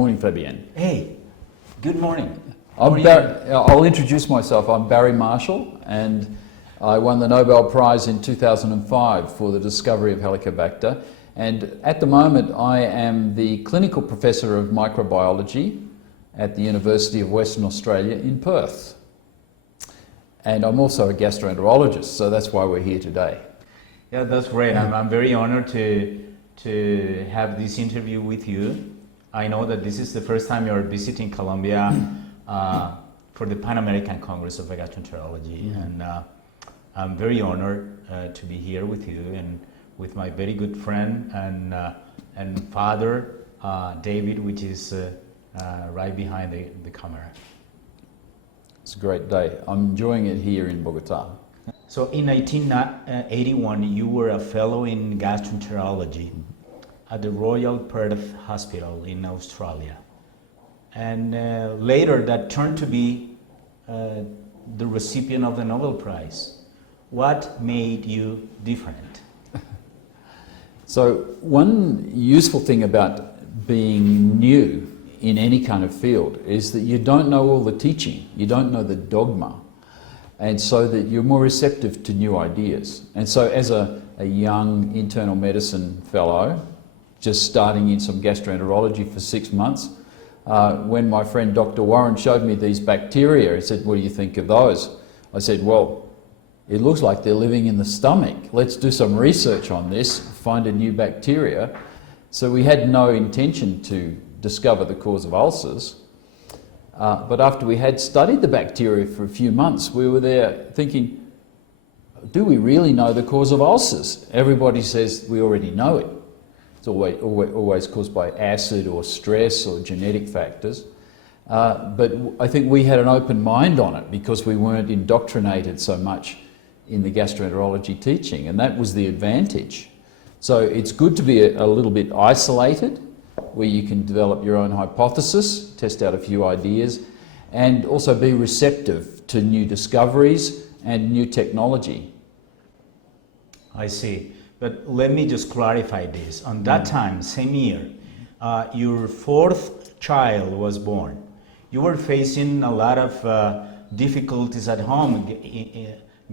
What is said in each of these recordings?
Morning, Fabian. Hey, good morning. I'll introduce myself. I'm Barry Marshall, and I won the Nobel Prize in 2005 for the discovery of Helicobacter. And at the moment, I am the clinical professor of microbiology at the University of Western Australia in Perth. And I'm also a gastroenterologist, so that's why we're here today. Yeah, that's great. I'm very honored to have this interview with you. I know that this is the first time you're visiting Colombia for the Pan American Congress of Gastroenterology, and I'm very honored to be here with you and with my very good friend and father, David, which is right behind the camera. It's a great day. I'm enjoying it here in Bogota. So in 1981, you were a fellow in gastroenterology at the Royal Perth Hospital in Australia. And later that turned to be the recipient of the Nobel Prize. What made you different? So one useful thing about being new in any kind of field is that you don't know all the teaching, you don't know the dogma, and so that you're more receptive to new ideas. And so as a young internal medicine fellow, just starting in some gastroenterology for 6 months, when my friend Dr. Warren showed me these bacteria, he said, "What do you think of those?" I said, "Well, it looks like they're living in the stomach. Let's do some research on this, find a new bacteria." So we had no intention to discover the cause of ulcers. But after we had studied the bacteria for a few months, we were there thinking, do we really know the cause of ulcers? Everybody says we already know it. It's always caused by acid or stress or genetic factors. But I think we had an open mind on it because we weren't indoctrinated so much in the gastroenterology teaching, and that was the advantage. So it's good to be a little bit isolated, where you can develop your own hypothesis, test out a few ideas, and also be receptive to new discoveries and new technology. I see. But let me just clarify this. On that time, same year, your fourth child was born. You were facing a lot of difficulties at home,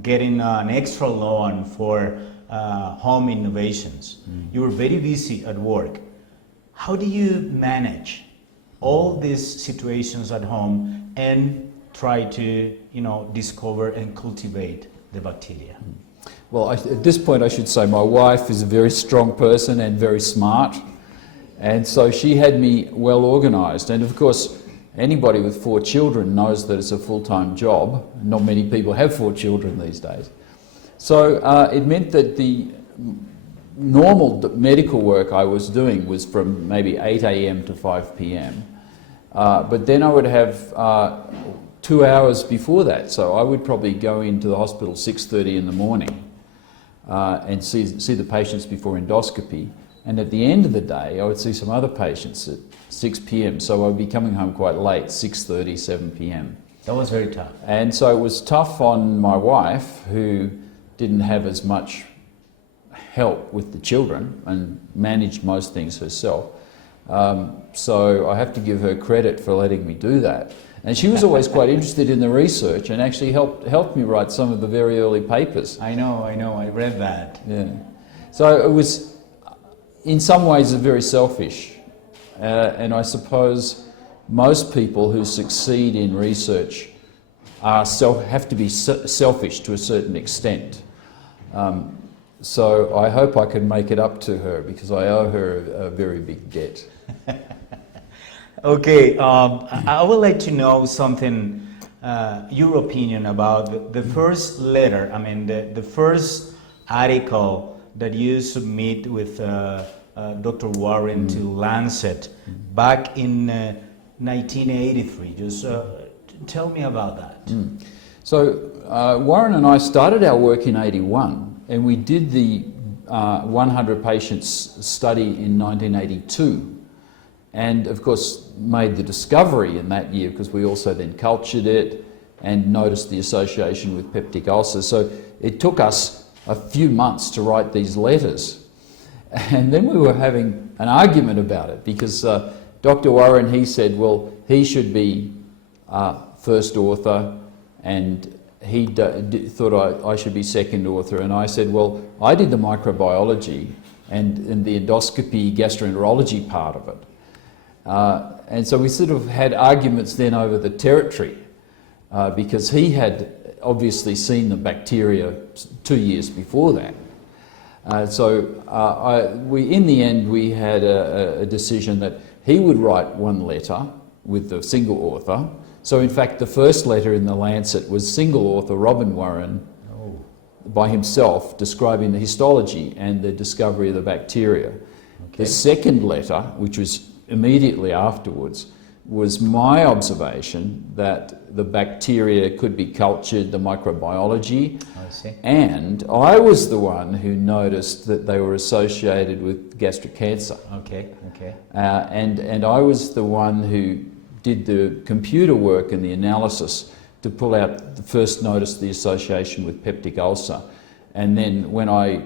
getting an extra loan for home innovations. You were very busy at work. How do you manage all these situations at home and try to, discover and cultivate the bacteria? Well, at this point I should say my wife is a very strong person and very smart, and so she had me well organised. And of course, anybody with 4 children knows that it's a full-time job. Not many people have 4 children these days. So it meant that the normal medical work I was doing was from maybe 8 a.m. to 5 p.m. But then I would have 2 hours before that. So I would probably go into the hospital 6:30 in the morning and see the patients before endoscopy. And at the end of the day, I would see some other patients at 6 p.m. So I would be coming home quite late, 6:30, 7 p.m. That was very tough. And so it was tough on my wife, who didn't have as much help with the children and managed most things herself. So I have to give her credit for letting me do that. And she was always quite interested in the research and actually helped me write some of the very early papers. I know, I read that. Yeah. So it was, in some ways, very selfish. And I suppose most people who succeed in research have to be selfish to a certain extent. So I hope I can make it up to her, because I owe her a very big debt. Okay, I would like to know something, your opinion about the first letter, the first article that you submit with Dr. Warren to Lancet back in 1983. Just tell me about that. So Warren and I started our work in 81. And we did the 100 patients study in 1982, and of course made the discovery in that year, because we also then cultured it and noticed the association with peptic ulcers. So it took us a few months to write these letters. And then we were having an argument about it, because Dr. Warren, he said, well, he should be first author, and he thought I should be second author, and I said, well, I did the microbiology and the endoscopy gastroenterology part of it. And so we sort of had arguments then over the territory, because he had obviously seen the bacteria 2 years before that. In the end, we had a decision that he would write one letter with the single author. So in fact, the first letter in the Lancet was single author Robin Warren by himself describing the histology and the discovery of the bacteria. Okay. The second letter, which was immediately afterwards, was my observation that the bacteria could be cultured, the microbiology, and I was the one who noticed that they were associated with gastric cancer. Okay, okay. And I was the one who did the computer work and the analysis to pull out the first notice the association with peptic ulcer. And then when I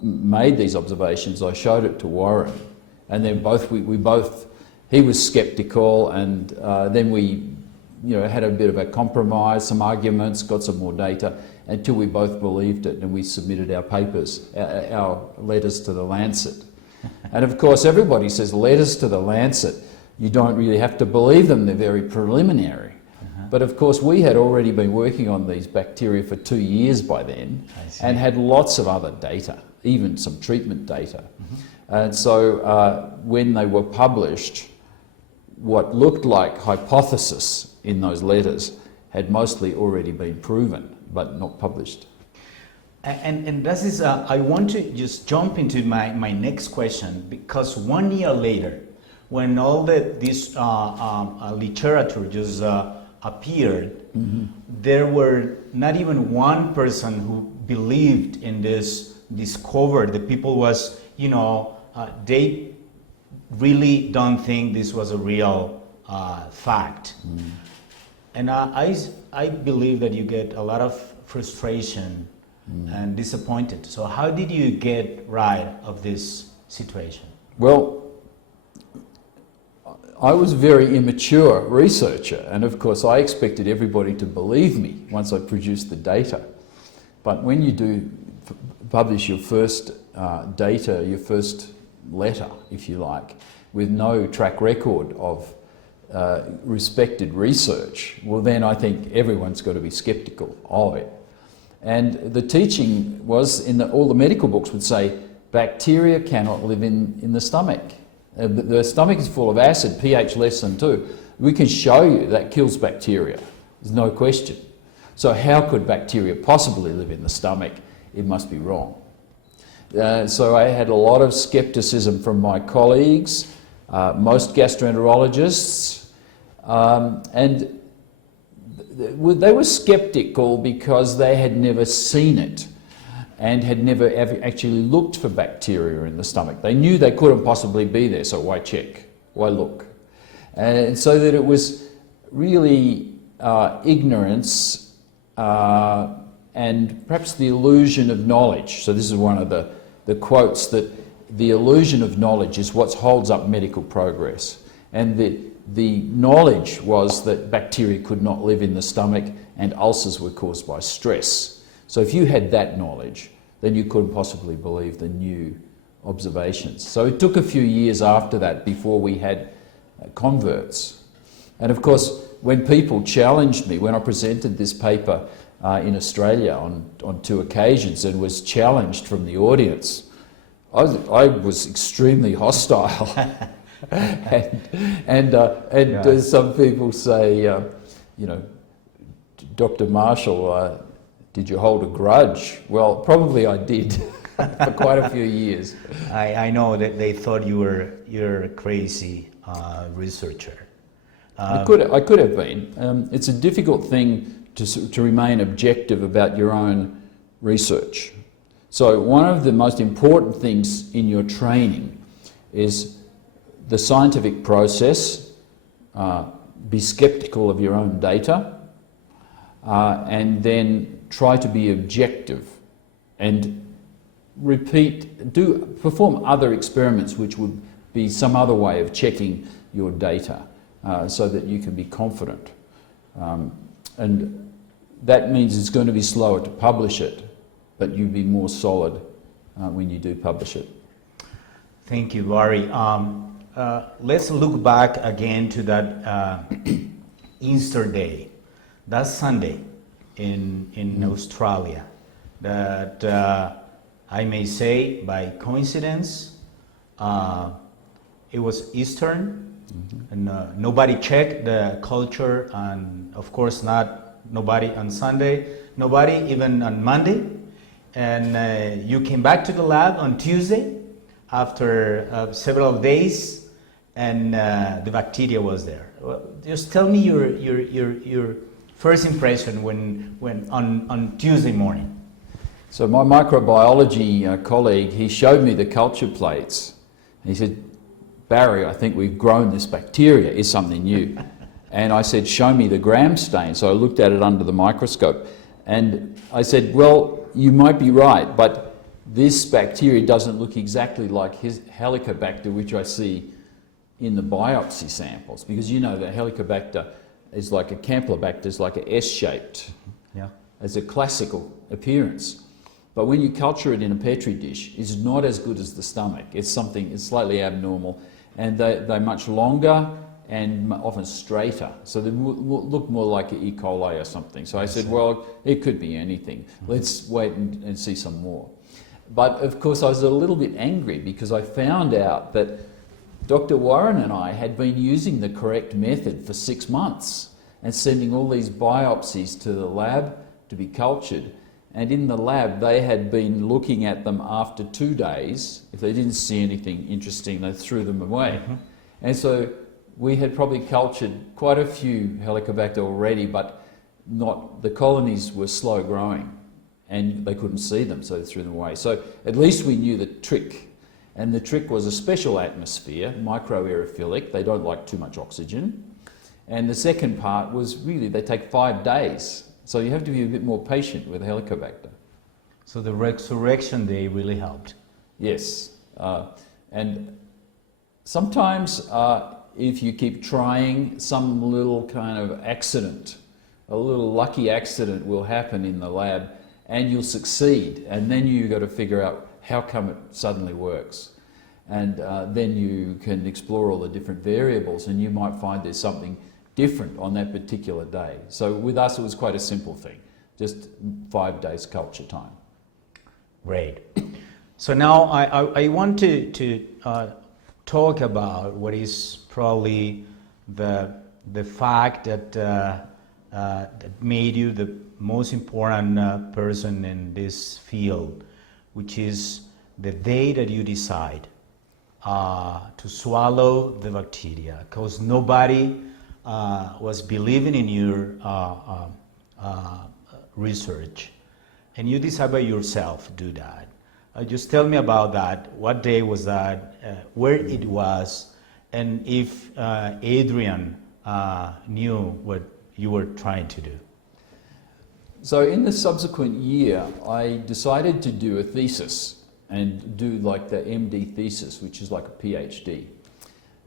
made these observations, I showed it to Warren, and then he was sceptical, and then we had a bit of a compromise, some arguments, got some more data, until we both believed it, and we submitted our papers, our letters to the Lancet. And of course, everybody says letters to the Lancet, you don't really have to believe them, they're very preliminary. But of course, we had already been working on these bacteria for 2 years by then, and had lots of other data, even some treatment data. And so when they were published, what looked like hypothesis in those letters had mostly already been proven, but not published. And this is, I want to just jump into my next question, because 1 year later, when all this literature just appeared, there were not even one person who believed in this discovery. The people was, they really don't think this was a real fact. And I believe that you get a lot of frustration and disappointed. So how did you get right of this situation? Well, I was a very immature researcher, and of course I expected everybody to believe me once I produced the data. But when you do publish your first data, your first letter, if you like, with no track record of respected research, well then I think everyone's got to be sceptical of it. And the teaching was, all the medical books would say, bacteria cannot live in the stomach. The stomach is full of acid, pH less than 2. We can show you that kills bacteria, there's no question. So how could bacteria possibly live in the stomach? It must be wrong. So I had a lot of skepticism from my colleagues, most gastroenterologists, and they were skeptical because they had never seen it and had never actually looked for bacteria in the stomach. They knew they couldn't possibly be there, so why check? Why look? And so that it was really ignorance and perhaps the illusion of knowledge. So this is one of the quotes, that the illusion of knowledge is what holds up medical progress. And the knowledge was that bacteria could not live in the stomach and ulcers were caused by stress. So if you had that knowledge, then you couldn't possibly believe the new observations. So it took a few years after that before we had converts. And of course, when people challenged me, when I presented this paper in Australia on 2 occasions and was challenged from the audience, I was extremely hostile. and some people say, Dr. Marshall, did you hold a grudge? Well, probably I did for quite a few years. I know that they thought you're a crazy researcher. I could have been. It's a difficult thing to remain objective about your own research. So one of the most important things in your training is the scientific process, be skeptical of your own data, and then try to be objective and perform other experiments which would be some other way of checking your data so that you can be confident. And that means it's going to be slower to publish it, but you'll be more solid when you do publish it. Thank you, Barry. Let's look back again to that Easter Day, that Sunday in Australia, that I may say by coincidence, it was Eastern, and nobody checked the culture, and of course nobody on Sunday, nobody even on Monday, and you came back to the lab on Tuesday after several days, and the bacteria was there. Well, just tell me your first impression when on Tuesday morning. So my microbiology colleague, he showed me the culture plates. And he said, Barry, I think we've grown this bacteria, is something new. And I said, show me the gram stain. So I looked at it under the microscope. And I said, well, you might be right, but this bacteria doesn't look exactly like his Helicobacter, which I see in the biopsy samples. Because you know that Helicobacter is like a Campylobacter, is like a S-shaped. Yeah. It's a classical appearance. But when you culture it in a petri dish, it's not as good as the stomach. It's slightly abnormal, and they're much longer and often straighter. So they look more like an E. coli or something. So I said, well, it could be anything. Let's wait and see some more. But of course I was a little bit angry because I found out that Dr. Warren and I had been using the correct method for 6 months and sending all these biopsies to the lab to be cultured. And in the lab, they had been looking at them after 2 days. If they didn't see anything interesting, they threw them away. And so we had probably cultured quite a few Helicobacter already, but the colonies were slow growing and they couldn't see them, so they threw them away. So at least we knew the trick. And the trick was a special atmosphere, microaerophilic. They don't like too much oxygen. And the second part was really they take 5 days. So you have to be a bit more patient with Helicobacter. So the resurrection day really helped. Yes. And sometimes if you keep trying, some little kind of accident, a little lucky accident will happen in the lab and you'll succeed. And then you've got to figure out how come it suddenly works. And then you can explore all the different variables and you might find there's something different on that particular day. So with us it was quite a simple thing, just 5 days culture time. Great. So now I want to talk about what is probably the fact that made you the most important person in this field, which is the day that you decide to swallow the bacteria, because nobody was believing in your research, and you decide by yourself to do that. Just tell me about that. What day was that? Where it was, and if Adrian knew what you were trying to do. So in the subsequent year, I decided to do a thesis and do like the MD thesis, which is like a PhD.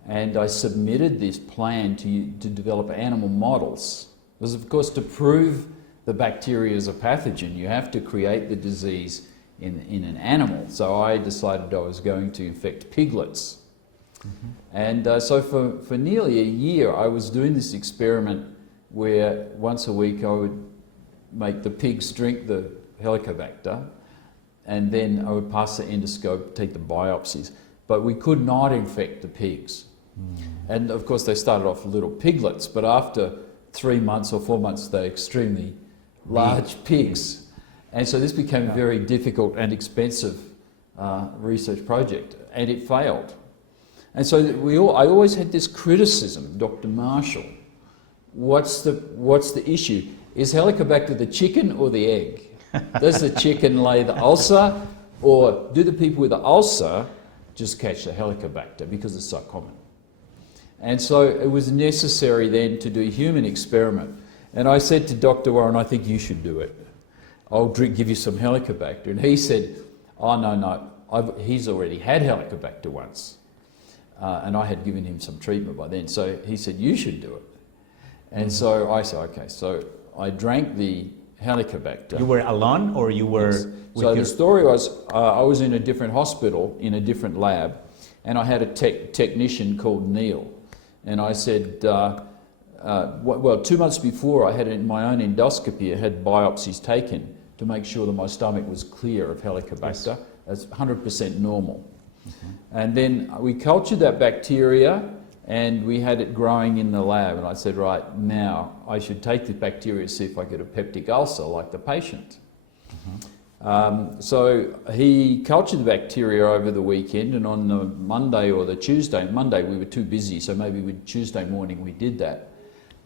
And I submitted this plan to develop animal models. Because of course to prove the bacteria is a pathogen, you have to create the disease in an animal. So I decided I was going to infect piglets. And so for nearly a year I was doing this experiment where once a week I would make the pigs drink the Helicobacter, and then I would pass the endoscope, take the biopsies. But we could not infect the pigs. And of course they started off little piglets, but after 3 months or 4 months they're extremely large pigs. And so this became a very difficult and expensive research project, and it failed. And so I always had this criticism, Dr. Marshall, what's the issue? Is Helicobacter the chicken or the egg? Does the chicken lay the ulcer, or do the people with the ulcer just catch the Helicobacter because it's so common? And so it was necessary then to do a human experiment. And I said to Dr. Warren, I think you should do it. I'll give you some Helicobacter. And he said, oh no, he's already had Helicobacter once. and I had given him some treatment by then. So he said, you should do it. And so I said, okay. So I drank the Helicobacter. You were alone, or you were? Yes. With So your... the story was, I was in a different hospital, in a different lab, and I had a technician called Neil. And I said, well, 2 months before I had my own endoscopy, I had biopsies taken to make sure that my stomach was clear of Helicobacter. That's 100% normal. And then we cultured that bacteria and we had it growing in the lab. And I said, right, now I should take the bacteria, see if I get a peptic ulcer like the patient. So he cultured the bacteria over the weekend, and on the Monday or the Tuesday, Monday we were too busy, so maybe Tuesday morning we did that.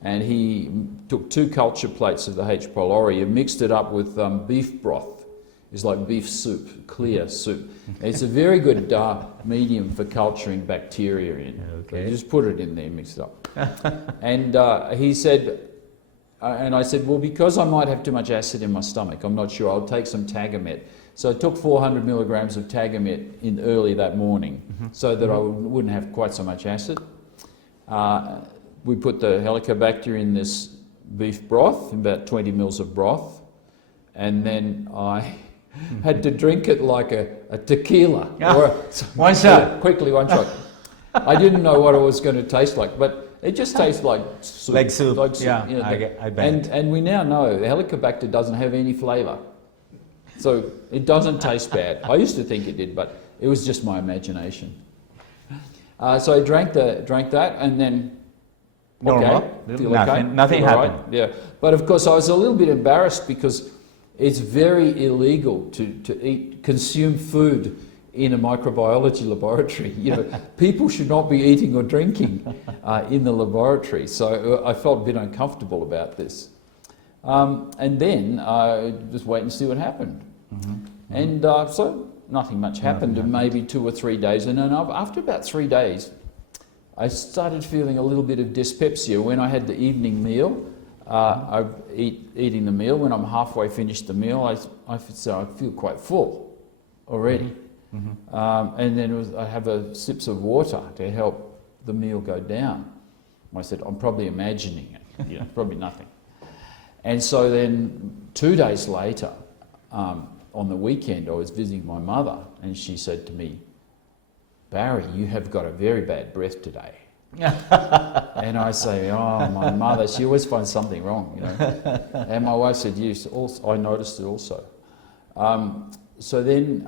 And he took 2 culture plates of the H. pylori and mixed it up with beef broth. It's like beef soup, clear soup. It's a very good medium for culturing bacteria in. Okay. You just put it in there, mix it up. And he said, and I said, well, because I might have too much acid in my stomach, I'm not sure, I'll take some Tagamet. So I took 400 milligrams of Tagamet in early that morning so that I wouldn't have quite so much acid. We put the Helicobacter in this beef broth, about 20 mils of broth, and then I had to drink it like a tequila. One shot. Quickly, one shot. I didn't know what it was going to taste like, but it just tastes like soup. Like soup, Yeah, you know, I bet. And we now know the Helicobacter doesn't have any flavour. So it doesn't taste bad. I used to think it did, but it was just my imagination. So I drank that, and then normal. Okay, nothing happened. Right. Yeah, but of course I was a little bit embarrassed because it's very illegal to consume food in a microbiology laboratory. You know, people should not be eating or drinking in the laboratory. So I felt a bit uncomfortable about this. And then just wait and see what happened. And so nothing much happened, and maybe 2 or 3 days. And then after about 3 days, I started feeling a little bit of dyspepsia. When I had the evening meal, eating the meal, when I'm halfway finished the meal, I feel quite full already. And then I have sips of water to help the meal go down. I said, I'm probably imagining it, you know, probably nothing. And so then 2 days later, on the weekend, I was visiting my mother, and she said to me, Barry, you have got a very bad breath today. And I say, oh, my mother, she always finds something wrong, you know. And my wife said, yes, also, I noticed it also. So then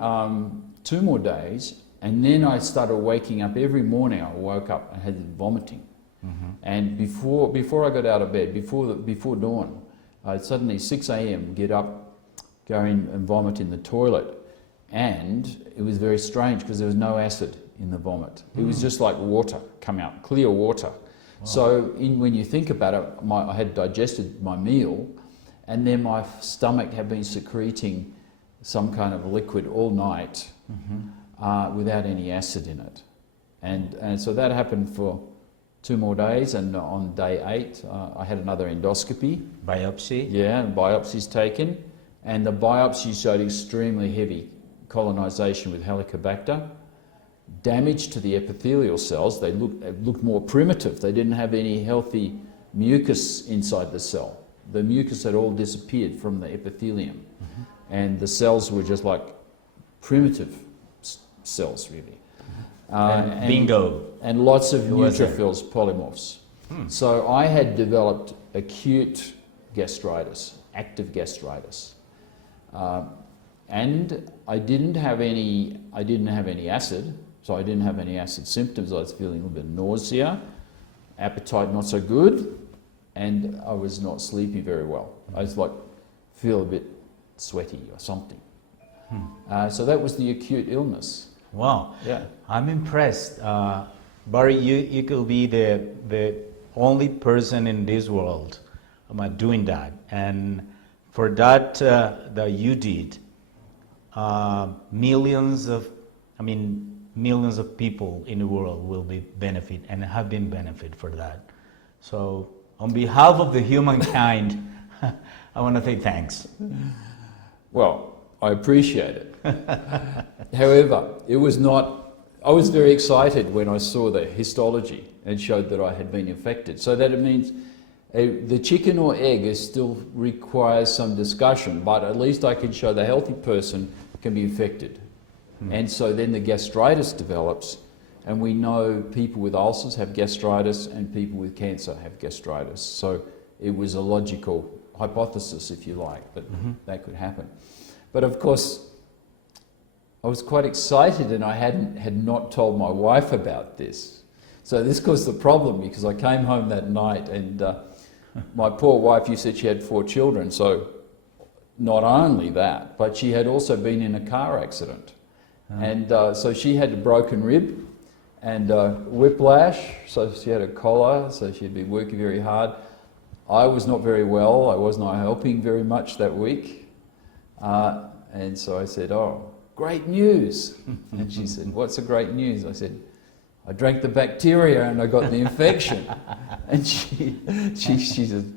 2 more days, and then I started waking up every morning. I woke up and had vomiting. And before I got out of bed, before dawn, I'd suddenly 6 a.m. get up, go in and vomit in the toilet. And it was very strange because there was no acid in the vomit. It was just like water come out, clear water. Wow. So when you think about it, I had digested my meal, and then my stomach had been secreting some kind of liquid all night without any acid in it. And so that happened for 2 more days, and on day 8 I had another endoscopy. Biopsy? Yeah, and biopsies taken, and the biopsy showed extremely heavy colonisation with Helicobacter. Damage to the epithelial cells. They looked more primitive. They didn't have any healthy mucus inside the cell. The mucus had all disappeared from the epithelium, and the cells were just like primitive cells, really. Bingo. And lots of neutrophils, polymorphs. So I had developed acute gastritis, active gastritis, and I didn't have any acid. So I didn't have any acid symptoms. I was feeling a little bit of nausea, appetite not so good, and I was not sleeping very well. I was like, feel a bit sweaty or something. So that was the acute illness. Wow. Yeah. I'm impressed. Barry, you could be the only person in this world doing that. And for that that you did, millions of people in the world will be benefit and have been benefit for that. So on behalf of the humankind, I want to say thanks. Well, I appreciate it. However, it was not I was very excited when I saw the histology and showed that I had been infected. So that it means the chicken or egg still requires some discussion, but at least I can show the healthy person can be infected. And so then the gastritis develops, and we know people with ulcers have gastritis and people with cancer have gastritis. So it was a logical hypothesis, if you like, but that could happen. But of course, I was quite excited, and I had not told my wife about this. So this caused the problem, because I came home that night, and my poor wife, you said she had 4 children, so not only that, but she had also been in a car accident. And so she had a broken rib and whiplash, so she had a collar, so she'd been working very hard. I was not very well, I was not helping very much that week. And so I said, "Oh, great news." And she said, "What's the great news?" I said, "I drank the bacteria and I got the infection." And she said,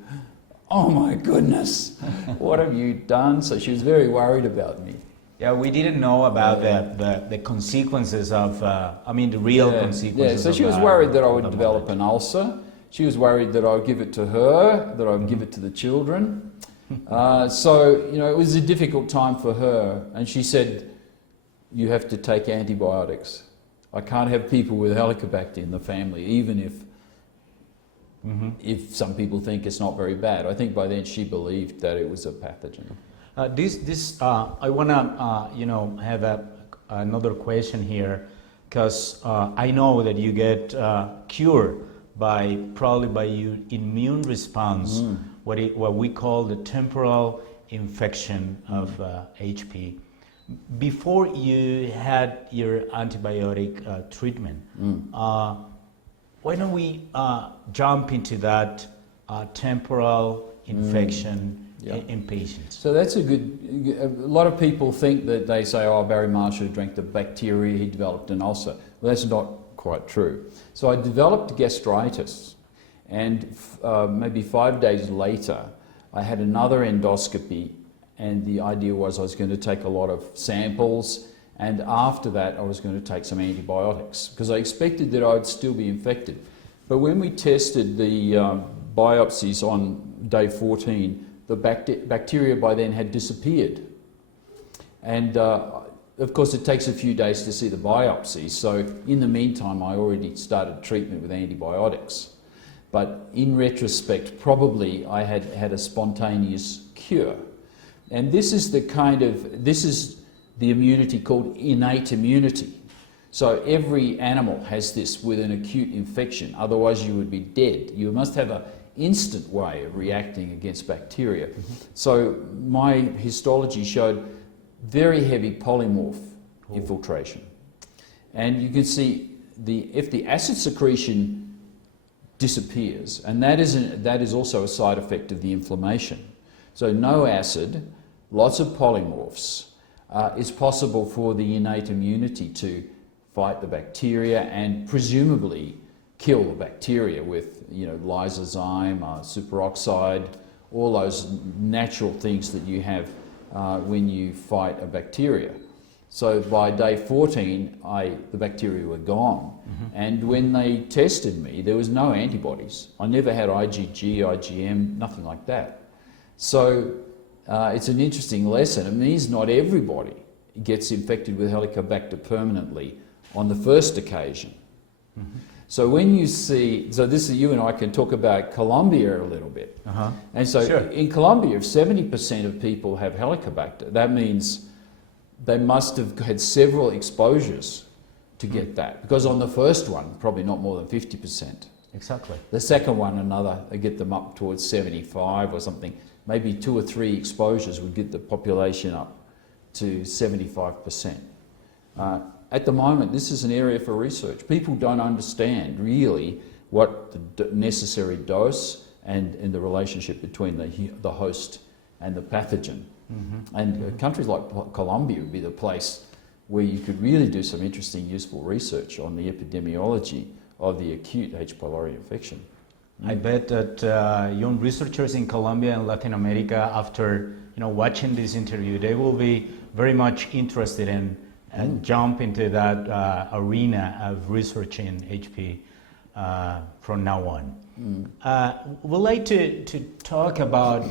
"Oh my goodness, what have you done?" So she was very worried about me. Yeah, we didn't know about the consequences of, the real consequences. Yeah, so she was worried that I would develop an ulcer. She was worried that I would give it to her, that I would give it to the children. So, it was a difficult time for her. And she said, "You have to take antibiotics. I can't have people with Helicobacter in the family, even if some people think it's not very bad." I think by then she believed that it was a pathogen. I want to, have another question here, because I know that you get cured probably by your immune response, what we call the temporal infection of HP. Before you had your antibiotic treatment, why don't we jump into that temporal infection in patients? So that's a lot of people think that they say, "Oh, Barry Marshall drank the bacteria, he developed an ulcer." Well, that's not quite true. So I developed gastritis, and maybe 5 days later, I had another endoscopy, and the idea was I was going to take a lot of samples, and after that I was going to take some antibiotics, because I expected that I would still be infected. But when we tested the biopsies on day 14, the bacteria by then had disappeared. And of course it takes a few days to see the biopsy, so in the meantime I already started treatment with antibiotics. But in retrospect, probably I had a spontaneous cure. And this is the immunity called innate immunity. So every animal has this with an acute infection, otherwise you would be dead. You must have an instant way of reacting against bacteria. So my histology showed very heavy polymorph infiltration. And you can see if the acid secretion disappears, and that is also a side effect of the inflammation. So no acid, lots of polymorphs. It's possible for the innate immunity to fight the bacteria and presumably kill the bacteria with lysozyme, superoxide, all those natural things that you have when you fight a bacteria. So by day 14, the bacteria were gone. And when they tested me, there was no antibodies. I never had IgG, IgM, nothing like that. So it's an interesting lesson. It means not everybody gets infected with Helicobacter permanently on the first occasion. So when you see, so this is, you and I can talk about Colombia a little bit. And so in Colombia, if 70% of people have Helicobacter, that means they must have had several exposures to get that. Because on the first one, probably not more than 50%. Exactly. The second one, they get them up towards 75 or something. Maybe 2 or 3 exposures would get the population up to 75%. At the moment, this is an area for research. People don't understand really what the necessary dose and the relationship between the host and the pathogen. And countries like Colombia would be the place where you could really do some interesting, useful research on the epidemiology of the acute H. pylori infection. I bet that young researchers in Colombia and Latin America, after watching this interview, they will be very much interested in and jump into that arena of researching HP from now on. We'd like to talk about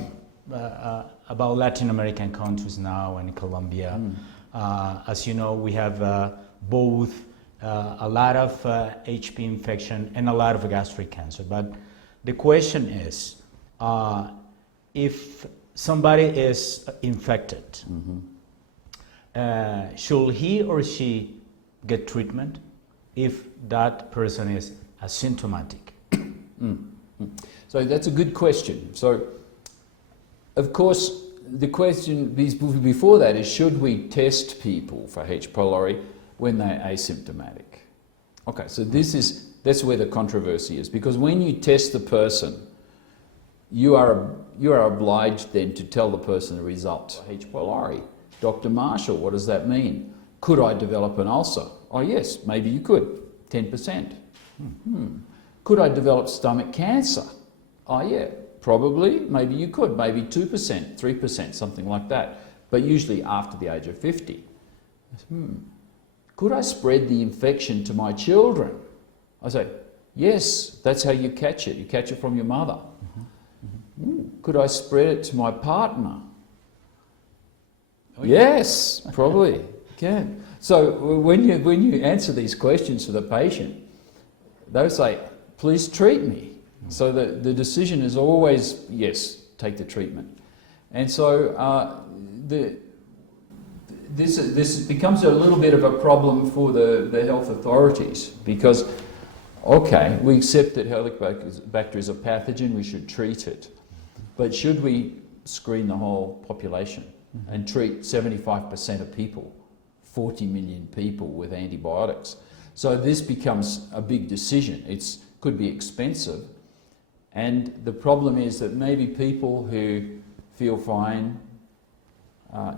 Latin American countries now and Colombia. As you know, we have both a lot of HP infection and a lot of gastric cancer. But the question is, if somebody is infected, should he or she get treatment if that person is asymptomatic? So that's a good question. So, of course, the question before that is, should we test people for H. pylori when they're asymptomatic? Okay, so that's where the controversy is, because when you test the person, you are obliged then to tell the person the result. H. pylori. Dr. Marshall, what does that mean? Could I develop an ulcer? Oh yes, maybe you could, 10%. Could I develop stomach cancer? Oh yeah, probably, maybe you could, maybe 2%, 3%, something like that, but usually after the age of 50. Could I spread the infection to my children? I say, yes, that's how you catch it. You catch it from your mother. Could I spread it to my partner? Oh, yes, probably can. So when you answer these questions to the patient, they'll say, please treat me. So the decision is always, yes, take the treatment. And so this becomes a little bit of a problem for the health authorities, because, okay, we accept that Helicobacter is a pathogen, we should treat it. But should we screen the whole population and treat 75% of people, 40 million people, with antibiotics? So this becomes a big decision. It could be expensive, and the problem is that maybe people who feel fine,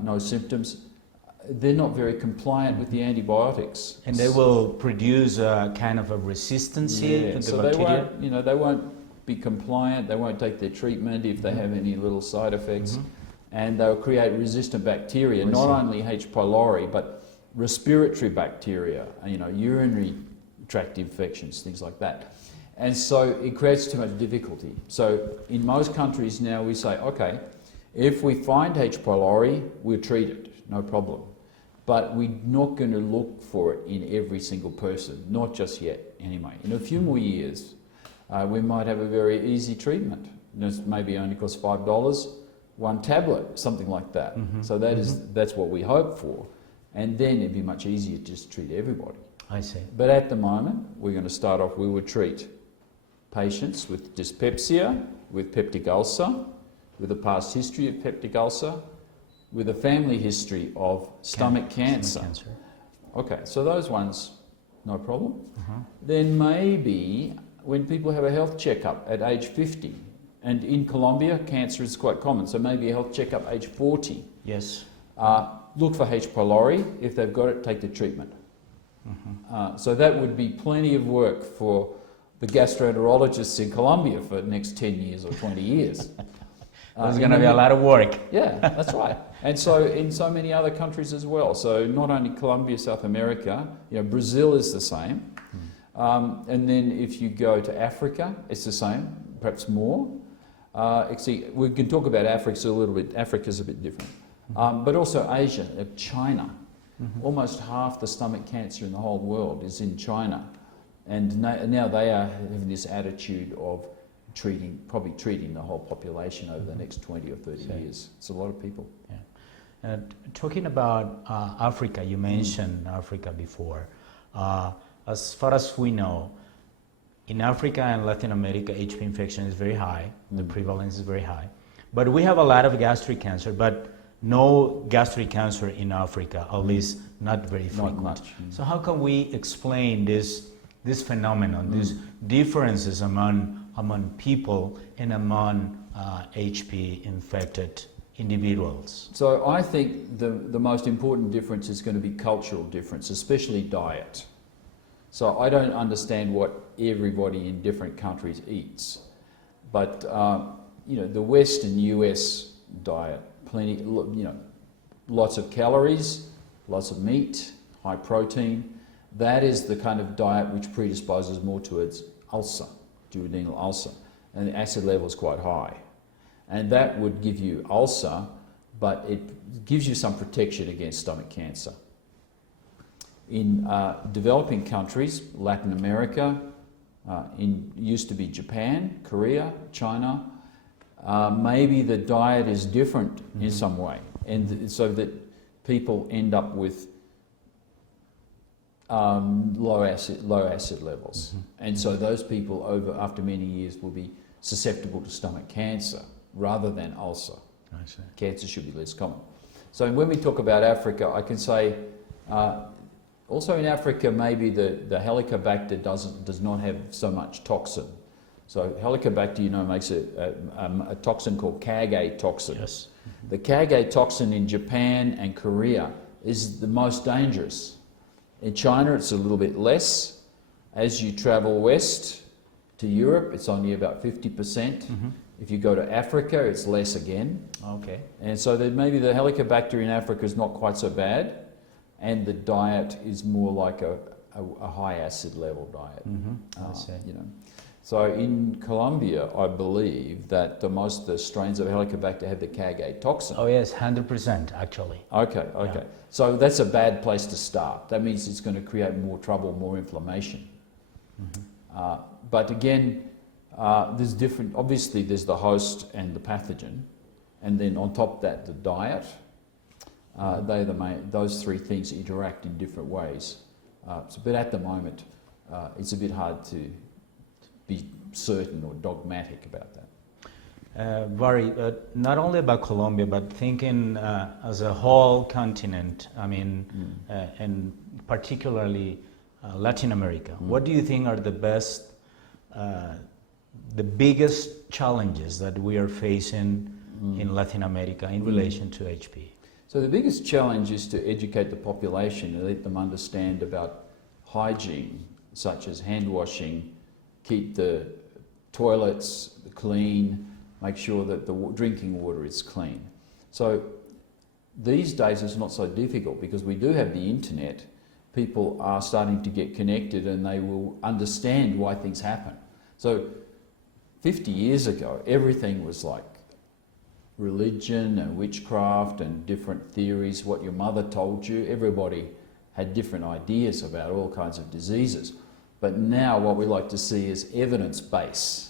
no symptoms, they're not very compliant with the antibiotics. And they will produce a kind of a resistance to the so bacteria? They won't be compliant, they won't take their treatment if they have any little side effects, and they'll create resistant bacteria, not only H. pylori, but respiratory bacteria, urinary tract infections, things like that. And so it creates too much difficulty. So in most countries now we say, okay, if we find H. pylori, we'll treat it, no problem. But we're not going to look for it in every single person, not just yet anyway. In a few more years, we might have a very easy treatment. It maybe only costs $5, one tablet, something like that. So that's what we hope for. And then it'd be much easier to just treat everybody. I see. But at the moment, we're going to start off, we would treat patients with dyspepsia, with peptic ulcer, with a past history of peptic ulcer, with a family history of stomach cancer. Okay, so those ones, no problem. Then maybe when people have a health checkup at age 50, and in Colombia, cancer is quite common, so maybe a health checkup age 40. Yes. Look for H. pylori. If they've got it, take the treatment. So that would be plenty of work for the gastroenterologists in Colombia for the next 10 years or 20 years. There's going to be a lot of work. Yeah, that's right. And so in so many other countries as well. So not only Colombia, South America, Brazil is the same. And then if you go to Africa, it's the same, perhaps more. We can talk about Africa a little bit. Africa's a bit different. But also Asia, China. Almost half the stomach cancer in the whole world is in China. And now they are having this attitude of probably treating the whole population over the next 20 or 30 years. It's a lot of people. Yeah. Talking about Africa, you mentioned Africa before. As far as we know, in Africa and Latin America, HP infection is very high. The prevalence is very high. But we have a lot of gastric cancer, but no gastric cancer in Africa, at least not very frequent. Not much. So how can we explain this phenomenon, these differences among people and among HP infected individuals? So I think the most important difference is going to be cultural difference, especially diet. So I don't understand what everybody in different countries eats, but the Western US diet, lots of calories, lots of meat, high protein. That is the kind of diet which predisposes more towards ulcer, duodenal ulcer, and the acid level is quite high. And that would give you ulcer, but it gives you some protection against stomach cancer. In developing countries, Latin America, used to be Japan, Korea, China, maybe the diet is different in some way, and so that people end up with low acid levels, and so those people after many years will be susceptible to stomach cancer rather than ulcer. I see. Cancer should be less common. So when we talk about Africa, I can say also in Africa maybe the Helicobacter does not have so much toxin. So Helicobacter, you know, makes a toxin called KAG toxin. Yes. The KAG toxin in Japan and Korea is the most dangerous. In China, it's a little bit less. As you travel west to Europe, it's only about 50%. If you go to Africa, it's less again. Okay. And so maybe the Helicobacter in Africa is not quite so bad, and the diet is more like a high acid level diet. I see. You know. So in Colombia, I believe that the strains of Helicobacter have the KAG toxin. Oh yes, 100% actually. Okay. Yeah. So that's a bad place to start. That means it's going to create more trouble, more inflammation. But again, there's different. Obviously, there's the host and the pathogen, and then on top of that, the diet. Those three things interact in different ways. But at the moment, it's a bit hard to be certain or dogmatic about that. Very, not only about Colombia, but thinking as a whole continent, I mean, and particularly Latin America. What do you think are the biggest challenges that we are facing in Latin America in relation to HP? So the biggest challenge is to educate the population and let them understand about hygiene, such as hand washing, keep the toilets clean, make sure that the drinking water is clean. So these days it's not so difficult because we do have the internet. People are starting to get connected and they will understand why things happen. So 50 years ago, everything was like religion and witchcraft and different theories, what your mother told you. Everybody had different ideas about all kinds of diseases. But now what we like to see is evidence-based.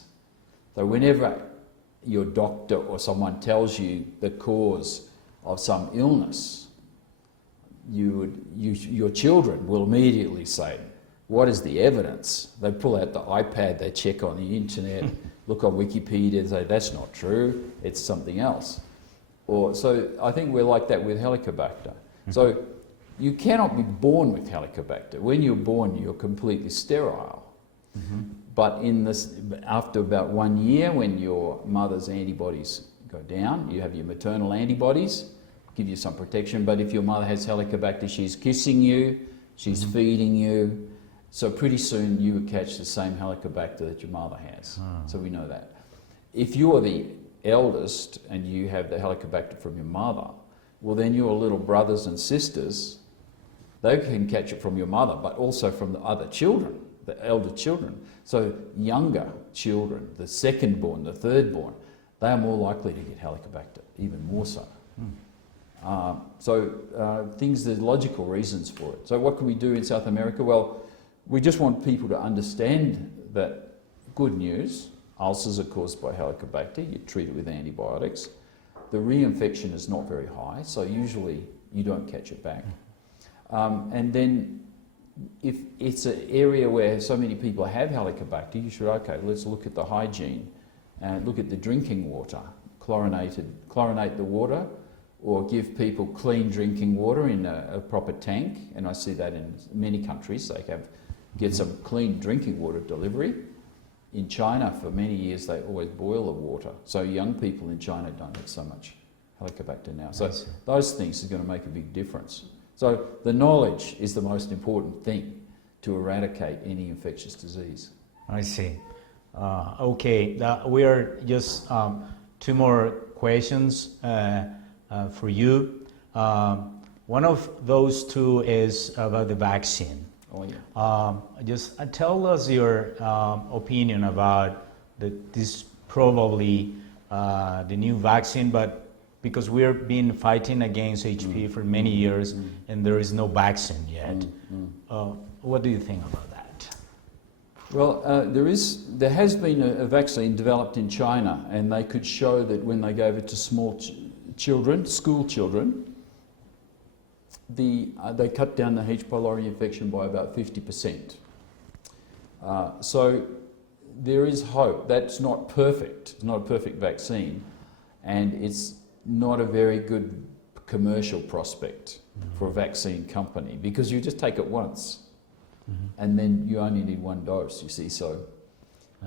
So whenever your doctor or someone tells you the cause of some illness, your children will immediately say, what is the evidence? They pull out the iPad, they check on the internet, look on Wikipedia and say, that's not true, it's something else. So I think we're like that with Helicobacter. So you cannot be born with Helicobacter. When you're born, you're completely sterile. But after about 1 year, when your mother's antibodies go down, you have your maternal antibodies, give you some protection. But if your mother has Helicobacter, she's kissing you, she's feeding you. So pretty soon you would catch the same Helicobacter that your mother has. So we know that. If you're the eldest and you have the Helicobacter from your mother, well then your little brothers and sisters, they can catch it from your mother, but also from the other children, the elder children. So younger children, the second born, the third born, they are more likely to get Helicobacter, even more so. There's logical reasons for it. So what can we do in South America? Well, we just want people to understand that good news, ulcers are caused by Helicobacter, you treat it with antibiotics. The reinfection is not very high, so usually you don't catch it back. And then if it's an area where so many people have Helicobacter, you should, let's look at the hygiene and look at the drinking water, chlorinate the water, or give people clean drinking water in a proper tank. And I see that in many countries, they get some clean drinking water delivery. In China, for many years, they always boil the water. So young people in China don't have so much Helicobacter now. So those things are going to make a big difference. So the knowledge is the most important thing to eradicate any infectious disease. I see. Okay, we are just 2 more questions for you. One of those two is about the vaccine. Oh yeah. Just tell us your opinion about this probably the new vaccine, but because we've been fighting against HP for many years and there is no vaccine yet. What do you think about that? Well, there has been a vaccine developed in China, and they could show that when they gave it to small children, school children, they cut down the H. pylori infection by about 50%. So there is hope. That's not perfect. It's not a perfect vaccine, and it's not a very good commercial prospect for a vaccine company, because you just take it once and then you only need one dose, you see. So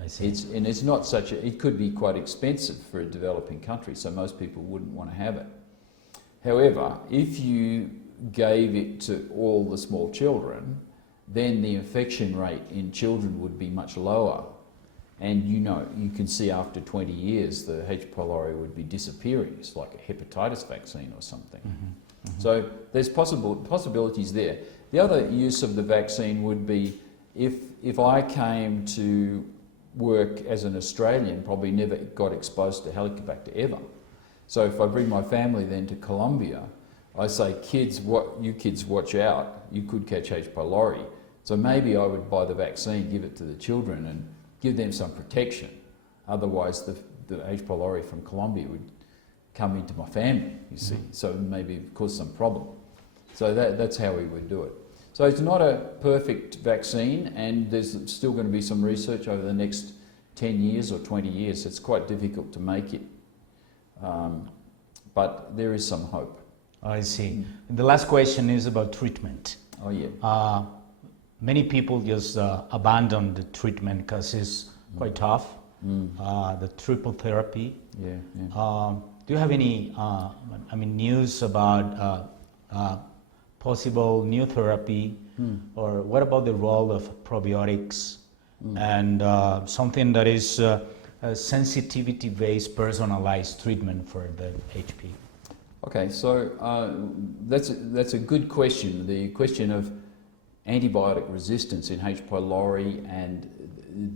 I see. it's not such a, it could be quite expensive for a developing country, so most people wouldn't want to have it. However, if you gave it to all the small children, then the infection rate in children would be much lower. And you can see after 20 years the H. pylori would be disappearing. It's like a hepatitis vaccine or something. So there's possibilities there. The other use of the vaccine would be if I came to work as an Australian, probably never got exposed to Helicobacter ever. So if I bring my family then to Colombia, I say, you kids watch out, you could catch H. pylori. So maybe I would buy the vaccine, give it to the children and give them some protection. Otherwise the H. pylori from Colombia would come into my family, you see, so maybe cause some problem. So that's how we would do it. So it's not a perfect vaccine, and there's still going to be some research over the next 10 years or 20 years. It's quite difficult to make it, but there is some hope. I see. And the last question is about treatment. Oh yeah. Many people just abandon the treatment because it's quite tough, the triple therapy. Yeah. Do you have any news about possible new therapy, or what about the role of probiotics and something that is a sensitivity-based personalized treatment for the HP? Okay, so that's a good question. The question of antibiotic resistance in H. pylori and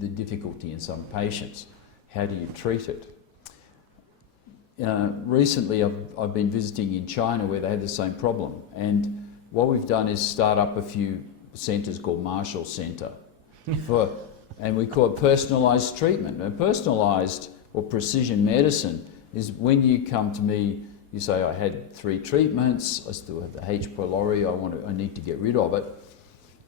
the difficulty in some patients. How do you treat it? Recently I've been visiting in China where they had the same problem, and what we've done is start up a few centres called Marshall Centre and we call it personalised treatment. And personalised or precision medicine is when you come to me, you say, I had 3 treatments, I still have the H. pylori, I need to get rid of it.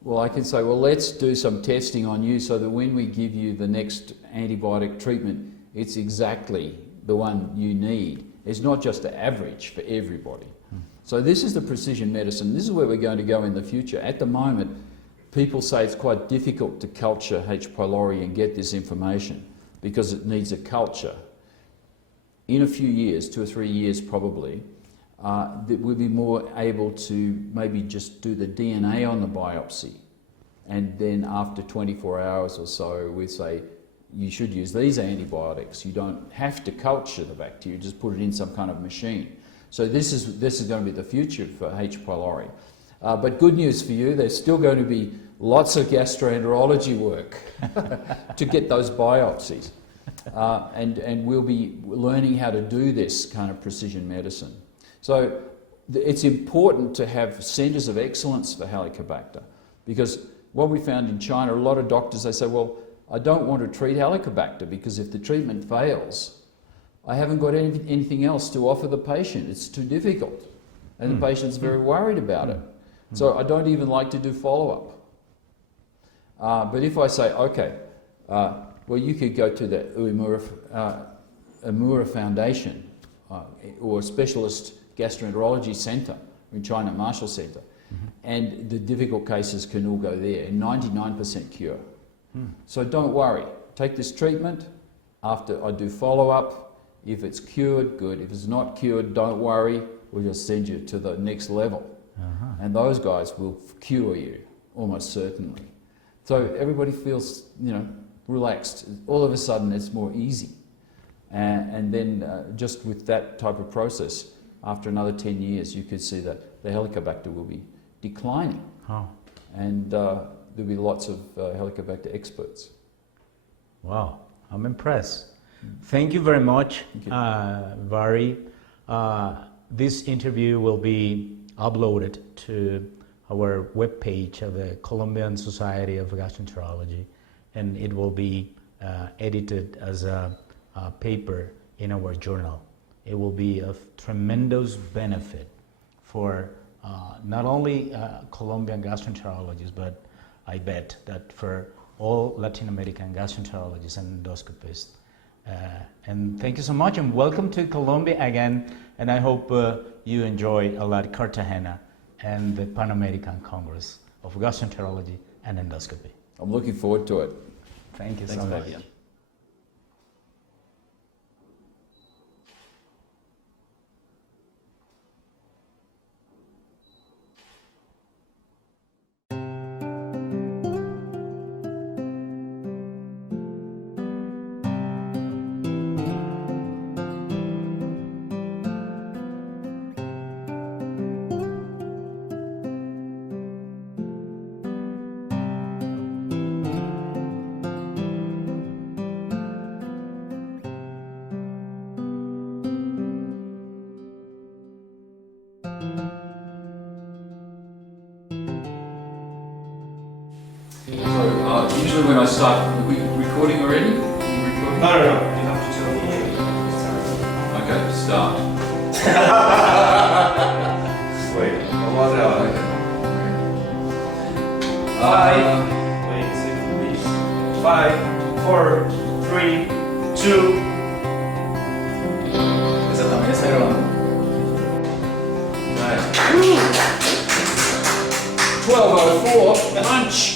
Well, I can say, well, let's do some testing on you so that when we give you the next antibiotic treatment, it's exactly the one you need. It's not just an average for everybody. So this is the precision medicine. This is where we're going to go in the future. At the moment, people say it's quite difficult to culture H. pylori and get this information because it needs a culture. In a few years, 2 or 3 years probably, that we'll be more able to maybe just do the DNA on the biopsy, and then after 24 hours or so we say you should use these antibiotics. You don't have to culture the bacteria, just put it in some kind of machine. So this is going to be the future for H. pylori. But good news for you, there's still going to be lots of gastroenterology work to get those biopsies. And we'll be learning how to do this kind of precision medicine. So it's important to have centres of excellence for Helicobacter, because what we found in China, a lot of doctors, they say, well, I don't want to treat Helicobacter because if the treatment fails, I haven't got anything else to offer the patient. It's too difficult. And the patient's very worried about it. So I don't even like to do follow-up. But if I say, okay, well, you could go to the Emura Foundation or a specialist gastroenterology centre in China, Marshall Centre, and the difficult cases can all go there, and 99% cure. So don't worry, take this treatment. After I do follow-up, if it's cured, good. If it's not cured, don't worry, we'll just send you to the next level. And those guys will cure you, almost certainly. So everybody feels, relaxed. All of a sudden it's more easy. And then just with that type of process, after another 10 years, you could see that the Helicobacter will be declining. Oh, And there'll be lots of Helicobacter experts. wow, I'm impressed. Thank you very much, Thank you. Vari. This interview will be uploaded to our webpage of the Colombian Society of Gastroenterology, and it will be edited as a paper in our journal. It will be of tremendous benefit for not only Colombian gastroenterologists, but I bet that for all Latin American gastroenterologists and endoscopists. And thank you so much, and welcome to Colombia again, and I hope you enjoy a lot Cartagena and the Pan American Congress of Gastroenterology and Endoscopy. I'm looking forward to it. Thank you Thanks, so much. Fabian. So usually when I start, are we recording already? Are you recording? No. You have to tell me. Okay, start. Wait, what was it? Wait, 6, please. 5, 4, 3, 2. Esa también está grabando. Nice. 12:04, lunch.